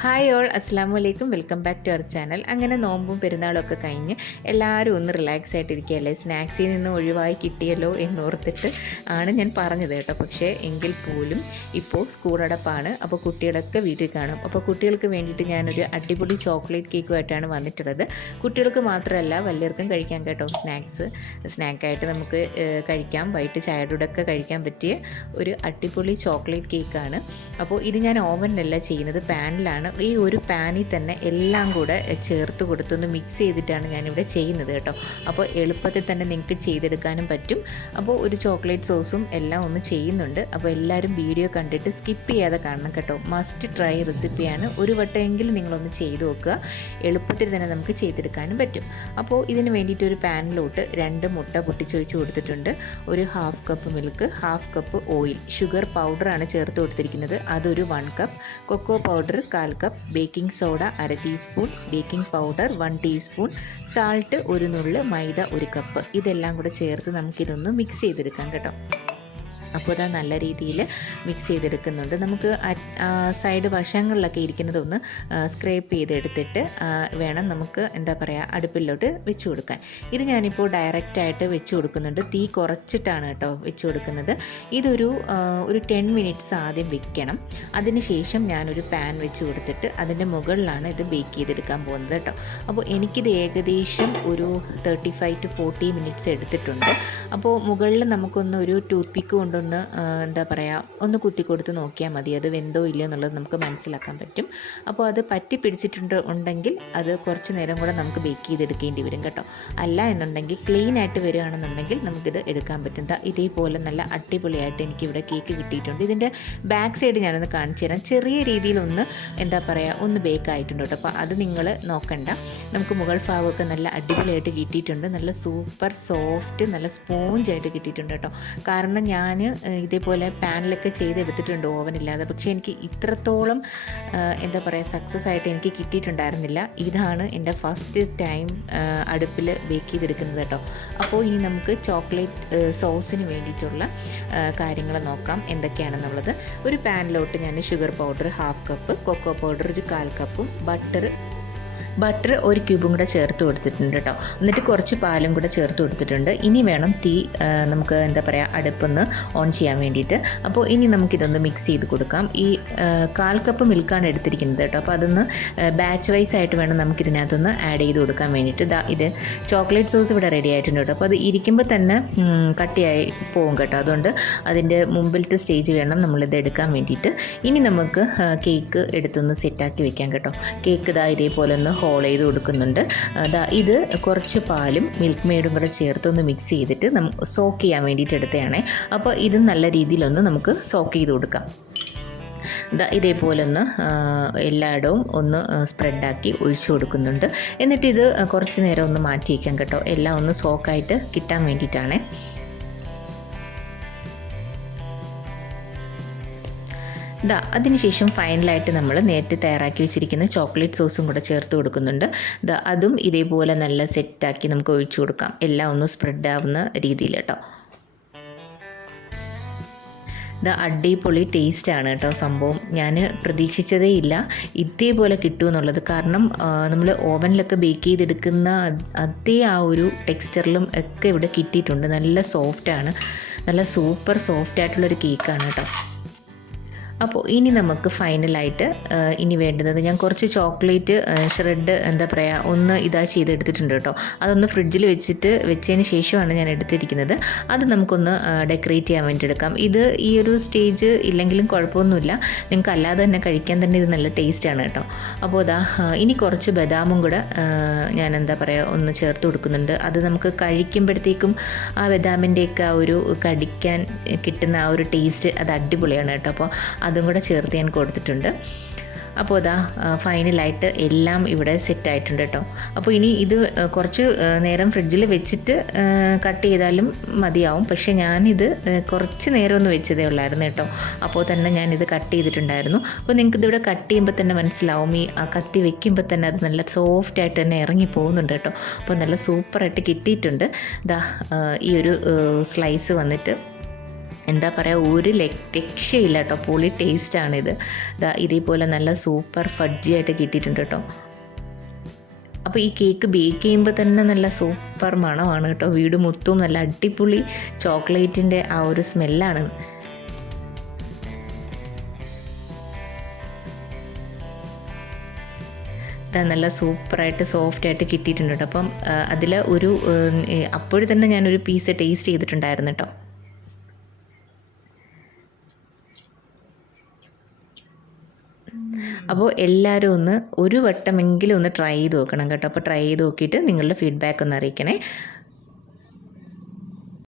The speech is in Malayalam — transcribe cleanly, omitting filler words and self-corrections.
ഹായ് ഓൾ, അസ്സാം വലൈക്കും. Welcome back to our channel. അങ്ങനെ നോമ്പും പെരുന്നാളൊക്കെ കഴിഞ്ഞ് എല്ലാവരും ഒന്ന് റിലാക്സ് ആയിട്ടിരിക്കുകയല്ലേ, സ്നാക്സിൽ നിന്ന് ഒഴിവായി കിട്ടിയല്ലോ എന്നോർത്തിട്ട് ആണ് ഞാൻ പറഞ്ഞത് കേട്ടോ. പക്ഷേ എങ്കിൽ പോലും ഇപ്പോൾ സ്കൂൾ അടപ്പാണ്, അപ്പോൾ കുട്ടികളൊക്കെ വീട്ടിൽ കാണും. അപ്പോൾ കുട്ടികൾക്ക് വേണ്ടിയിട്ട് ഞാനൊരു അടിപൊളി ചോക്ലേറ്റ് കേക്കുമായിട്ടാണ് വന്നിട്ടുള്ളത്. കുട്ടികൾക്ക് മാത്രമല്ല വലിയവർക്കും കഴിക്കാം കേട്ടോ. സ്നാക്കായിട്ട് നമുക്ക് കഴിക്കാം. വൈകിട്ട് ചായയുടെ കൂടെ ഒക്കെ കഴിക്കാൻ പറ്റിയ ഒരു അടിപൊളി ചോക്ലേറ്റ് കേക്കാണ്. അപ്പോൾ ഇത് ഞാൻ ഓവനിലല്ല ചെയ്യുന്നത്, പാനിലാണ്. ഈ ഒരു പാനിൽ തന്നെ എല്ലാം കൂടെ ചേർത്ത് കൊടുത്തൊന്ന് മിക്സ് ചെയ്തിട്ടാണ് ഞാനിവിടെ ചെയ്യുന്നത് കേട്ടോ. അപ്പോൾ എളുപ്പത്തിൽ തന്നെ നിങ്ങൾക്ക് ചെയ്തെടുക്കാനും പറ്റും. അപ്പോൾ ഒരു ചോക്ലേറ്റ് സോസും എല്ലാം ഒന്ന് ചെയ്യുന്നുണ്ട്. അപ്പോൾ എല്ലാവരും വീഡിയോ കണ്ടിട്ട് സ്കിപ്പ് ചെയ്യാതെ കാണണം കേട്ടോ. മസ്റ്റ് ട്രൈ റെസിപ്പിയാണ്. ഒരു വട്ടമെങ്കിലും നിങ്ങളൊന്ന് ചെയ്ത് നോക്കുക. എളുപ്പത്തിൽ തന്നെ നമുക്ക് ചെയ്തെടുക്കാനും പറ്റും. അപ്പോൾ ഇതിന് വേണ്ടിയിട്ട് ഒരു പാനിലോട്ട് 2 മുട്ട പൊട്ടിച്ചൊഴിച്ച് കൊടുത്തിട്ടുണ്ട്. ഒരു 1/2 cup milk, 1/2 cup oil, sugar പൗഡറാണ് ചേർത്ത് കൊടുത്തിരിക്കുന്നത്, അതൊരു 1 cup, cocoa powder 1/4 cup, baking soda 1/2 teaspoon, baking powder 1 teaspoon, salt 1 നുള്ള്, മൈദ 1 കപ്പ്. ഇതെല്ലാം കൂടെ ചേർത്ത് നമുക്കിതൊന്ന് മിക്സ് ചെയ്തെടുക്കാം കേട്ടോ. അപ്പോൾ അത് നല്ല രീതിയിൽ മിക്സ് ചെയ്തെടുക്കുന്നുണ്ട്. നമുക്ക് സൈഡ് വശങ്ങളിലൊക്കെ ഇരിക്കുന്നതൊന്ന് സ്ക്രേപ്പ് ചെയ്തെടുത്തിട്ട് വേണം നമുക്ക് അടുപ്പിലോട്ട് വെച്ച് കൊടുക്കാൻ. ഇത് ഞാനിപ്പോൾ ഡയറക്റ്റായിട്ട് വെച്ച് കൊടുക്കുന്നുണ്ട്. തീ കുറച്ചിട്ടാണ് കേട്ടോ വെച്ച് കൊടുക്കുന്നത്. ഇതൊരു 10 മിനിറ്റ്സ് ആദ്യം വെക്കണം. അതിനുശേഷം ഞാനൊരു പാൻ വെച്ച് കൊടുത്തിട്ട് അതിൻ്റെ മുകളിലാണ് ഇത് ബേക്ക് ചെയ്തെടുക്കാൻ പോകുന്നത് കേട്ടോ. അപ്പോൾ എനിക്കിത് ഏകദേശം ഒരു 35 to 40 മിനിറ്റ്സ് എടുത്തിട്ടുണ്ട്. അപ്പോൾ മുകളിൽ നമുക്കൊന്ന് ഒരു ടൂത്ത് പിക്ക് കൊണ്ടൊന്ന് ഒന്ന് കുത്തി കൊടുത്ത് നോക്കിയാൽ മതി, അത് വെന്തോ ഇല്ലയോ എന്നുള്ളത് നമുക്ക് മനസ്സിലാക്കാൻ പറ്റും. അപ്പോൾ അത് പറ്റി പിടിച്ചിട്ടുണ്ടെങ്കിൽ അത് കുറച്ച് നേരം കൂടെ നമുക്ക് ബേക്ക് ചെയ്തെടുക്കേണ്ടി വരും കേട്ടോ. അല്ല എന്നുണ്ടെങ്കിൽ ക്ലീൻ ആയിട്ട് വരികയാണെന്നുണ്ടെങ്കിൽ നമുക്കിത് എടുക്കാൻ പറ്റും. ഇതേപോലെ നല്ല അടിപൊളിയായിട്ട് എനിക്കിവിടെ കേക്ക് കിട്ടിയിട്ടുണ്ട്. ഇതിൻ്റെ ബാക്ക് സൈഡ് ഞാനൊന്ന് കാണിച്ചു തരാം. ചെറിയ രീതിയിലൊന്ന് ഒന്ന് ബേക്ക് ആയിട്ടുണ്ട് കേട്ടോ. അപ്പോൾ അത് നിങ്ങൾ നോക്കണ്ട. നമുക്ക് മുകൾ ഭാഗമൊക്കെ നല്ല അടിപൊളിയായിട്ട് കിട്ടിയിട്ടുണ്ട്. നല്ല സൂപ്പർ സോഫ്റ്റ്, നല്ല സ്പോഞ്ചായിട്ട് കിട്ടിയിട്ടുണ്ട് കേട്ടോ. കാരണം ഞാൻ ഇതേപോലെ പാനിലൊക്കെ ചെയ്തെടുത്തിട്ടുണ്ട് ഓവനില്ലാതെ. പക്ഷേ എനിക്ക് ഇത്രത്തോളം സക്സസ് ആയിട്ട് എനിക്ക് കിട്ടിയിട്ടുണ്ടായിരുന്നില്ല. ഇതാണ് എൻ്റെ ഫസ്റ്റ് ടൈം അടുപ്പിൽ ബേക്ക് ചെയ്തെടുക്കുന്നത് കേട്ടോ. അപ്പോൾ ഇനി നമുക്ക് ചോക്ലേറ്റ് സോസിന് വേണ്ടിയിട്ടുള്ള കാര്യങ്ങൾ നോക്കാം എന്തൊക്കെയാണെന്നുള്ളത്. ഒരു പാനിലോട്ട് ഞാൻ sugar powder 1/2 cup, cocoa powder ഒരു 1/4 കപ്പും, ബട്ടർ 1 ക്യൂബും കൂടെ ചേർത്ത് കൊടുത്തിട്ടുണ്ട് കേട്ടോ. എന്നിട്ട് കുറച്ച് പാലും കൂടെ ചേർത്ത് കൊടുത്തിട്ടുണ്ട്. ഇനി വേണം തീ നമുക്ക് അടുപ്പൊന്ന് ഓൺ ചെയ്യാൻ വേണ്ടിയിട്ട്. അപ്പോൾ ഇനി നമുക്കിതൊന്ന് മിക്സ് ചെയ്ത് കൊടുക്കാം. ഈ 1/4 കപ്പ് മിൽക്കാണ് എടുത്തിരിക്കുന്നത് കേട്ടോ. അപ്പോൾ അതൊന്ന് ബാച്ച് വൈസ് ആയിട്ട് വേണം നമുക്കിതിനകത്തൊന്ന് ആഡ് ചെയ്ത് കൊടുക്കാൻ വേണ്ടിയിട്ട്. ഇത് ചോക്ലേറ്റ് സോസ് ഇവിടെ റെഡി ആയിട്ടുണ്ട് കേട്ടോ. അപ്പോൾ അത് ഇരിക്കുമ്പോൾ തന്നെ കട്ടിയായി പോകും കേട്ടോ. അതുകൊണ്ട് അതിൻ്റെ മുമ്പിലത്തെ സ്റ്റേജ് വേണം നമ്മളിത് എടുക്കാൻ വേണ്ടിയിട്ട്. ഇനി നമുക്ക് കേക്ക് എടുത്തൊന്ന് സെറ്റാക്കി വെക്കാം കേട്ടോ. കേക്ക് ഇതേപോലെ ഒന്ന് ഹോൾ ചെയ്ത് കൊടുക്കുന്നുണ്ട്. ഇത് കുറച്ച് പാലും മിൽക്ക് മെയ്ഡും കൂടെ ചേർത്തൊന്ന് മിക്സ് ചെയ്തിട്ട് നമുക്ക് സോക്ക് ചെയ്യാൻ വേണ്ടിയിട്ട് എടുത്തതാണ്. അപ്പോൾ ഇത് നല്ല രീതിയിലൊന്ന് നമുക്ക് സോക്ക് ചെയ്ത് കൊടുക്കാം. ഇതേപോലെ ഒന്ന് എല്ലായിടവും ഒന്ന് സ്പ്രെഡാക്കി ഒഴിച്ചു കൊടുക്കുന്നുണ്ട്. എന്നിട്ട് ഇത് കുറച്ച് നേരം ഒന്ന് മാറ്റി വയ്ക്കാം കേട്ടോ. എല്ലാം ഒന്ന് സോക്കായിട്ട് കിട്ടാൻ വേണ്ടിയിട്ടാണ്. അതിനുശേഷം ഫൈനലായിട്ട് നമ്മൾ നേരത്തെ തയ്യാറാക്കി വെച്ചിരിക്കുന്ന ചോക്ലേറ്റ് സോസും കൂടെ ചേർത്ത് കൊടുക്കുന്നുണ്ട്. അതും ഇതേപോലെ നല്ല സെറ്റാക്കി നമുക്ക് ഒഴിച്ചു കൊടുക്കാം. എല്ലാം ഒന്ന് സ്പ്രെഡ് ആവുന്ന രീതിയിൽ കേട്ടോ. അടിപൊളി ടേസ്റ്റാണ് കേട്ടോ സംഭവം. ഞാൻ പ്രതീക്ഷിച്ചതേ ഇല്ല ഇതേപോലെ കിട്ടുമെന്നുള്ളത്. കാരണം നമ്മൾ ഓവനിലൊക്കെ ബേക്ക് ചെയ്തെടുക്കുന്ന അതേ ആ ഒരു ടെക്സ്ചറിലും ഒക്കെ ഇവിടെ കിട്ടിയിട്ടുണ്ട്. നല്ല സോഫ്റ്റാണ്, നല്ല സൂപ്പർ സോഫ്റ്റായിട്ടുള്ളൊരു കേക്കാണ് കേട്ടോ. അപ്പോൾ ഇനി നമുക്ക് ഫൈനലായിട്ട് ഇനി വേണ്ടുന്നത്, ഞാൻ കുറച്ച് ചോക്ലേറ്റ് ഷ്രെഡ് ഒന്ന് ചെയ്തെടുത്തിട്ടുണ്ട് കേട്ടോ. അതൊന്ന് ഫ്രിഡ്ജിൽ വെച്ചതിന് ശേഷമാണ് ഞാൻ എടുത്തിരിക്കുന്നത്. അത് നമുക്കൊന്ന് ഡെക്കറേറ്റ് ചെയ്യാൻ വേണ്ടി എടുക്കാം. ഇത് ഈ ഒരു സ്റ്റേജ് ഇല്ലെങ്കിലും കുഴപ്പമൊന്നുമില്ല, നിങ്ങൾക്ക് അല്ലാതെ തന്നെ കഴിക്കാൻ തന്നെ ഇത് നല്ല ടേസ്റ്റാണ് കേട്ടോ. അപ്പോൾ ഇനി കുറച്ച് ബദാമും കൂടെ ഞാൻ ഒന്ന് ചേർത്ത് കൊടുക്കുന്നുണ്ട്. അത് നമുക്ക് കഴിക്കുമ്പോഴത്തേക്കും ആ ബദാമിൻ്റെയൊക്കെ ആ ഒരു കടിക്കാൻ കിട്ടുന്ന ആ ഒരു ടേസ്റ്റ് അത് അടിപൊളിയാണ് കേട്ടോ. അപ്പോൾ അതും കൂടെ ചേർത്ത് ഞാൻ കൊടുത്തിട്ടുണ്ട്. അപ്പോൾ ഫൈനലായിട്ട് എല്ലാം ഇവിടെ സെറ്റായിട്ടുണ്ട് കേട്ടോ. അപ്പോൾ ഇനി ഇത് കുറച്ച് നേരം ഫ്രിഡ്ജിൽ വെച്ചിട്ട് കട്ട് ചെയ്താലും മതിയാവും. പക്ഷേ ഞാനിത് കുറച്ച് നേരം ഒന്ന് വെച്ചതേ ഉള്ളായിരുന്നു കേട്ടോ. അപ്പോൾ തന്നെ ഞാനിത് കട്ട് ചെയ്തിട്ടുണ്ടായിരുന്നു. അപ്പോൾ നിങ്ങൾക്കിതിവിടെ കട്ട് ചെയ്യുമ്പോൾ തന്നെ മനസ്സിലാവും, ഈ കത്തി വെക്കുമ്പോൾ തന്നെ അത് നല്ല സോഫ്റ്റായിട്ട് തന്നെ ഇറങ്ങി പോകുന്നുണ്ട് കേട്ടോ. അപ്പോൾ നല്ല സൂപ്പറായിട്ട് കിട്ടിയിട്ടുണ്ട്. ഈ ഒരു സ്ലൈസ് വന്നിട്ട് എന്താ പറയുക, ഒരു രക്ഷയില്ല കേട്ടോ. പൊളി ടേസ്റ്റാണിത്. ഇതേപോലെ നല്ല സൂപ്പർ ഫഡ്ജിയായിട്ട് കിട്ടിയിട്ടുണ്ട് കേട്ടോ. അപ്പോൾ ഈ കേക്ക് ബേക്ക് ചെയ്യുമ്പോൾ തന്നെ നല്ല സൂപ്പർ മണമാണ് കേട്ടോ. വീട് മൊത്തവും നല്ല അടിപൊളി ചോക്ലേറ്റിൻ്റെ ആ ഒരു സ്മെല്ലാണ്. നല്ല സൂപ്പറായിട്ട് സോഫ്റ്റായിട്ട് കിട്ടിയിട്ടുണ്ട് കേട്ടോ. അപ്പം അതിൽ ഒരു അപ്പോഴും തന്നെ ഞാനൊരു പീസ് ടേസ്റ്റ് ചെയ്തിട്ടുണ്ടായിരുന്നു കേട്ടോ. അപ്പോൾ എല്ലാവരും ഒരു വട്ടമെങ്കിലും ഒന്ന് ട്രൈ ചെയ്ത് നോക്കണം കേട്ടോ. അപ്പോൾ ട്രൈ ചെയ്ത് നോക്കിയിട്ട് നിങ്ങളുടെ ഫീഡ്ബാക്ക് ഒന്ന് അറിയിക്കണേ.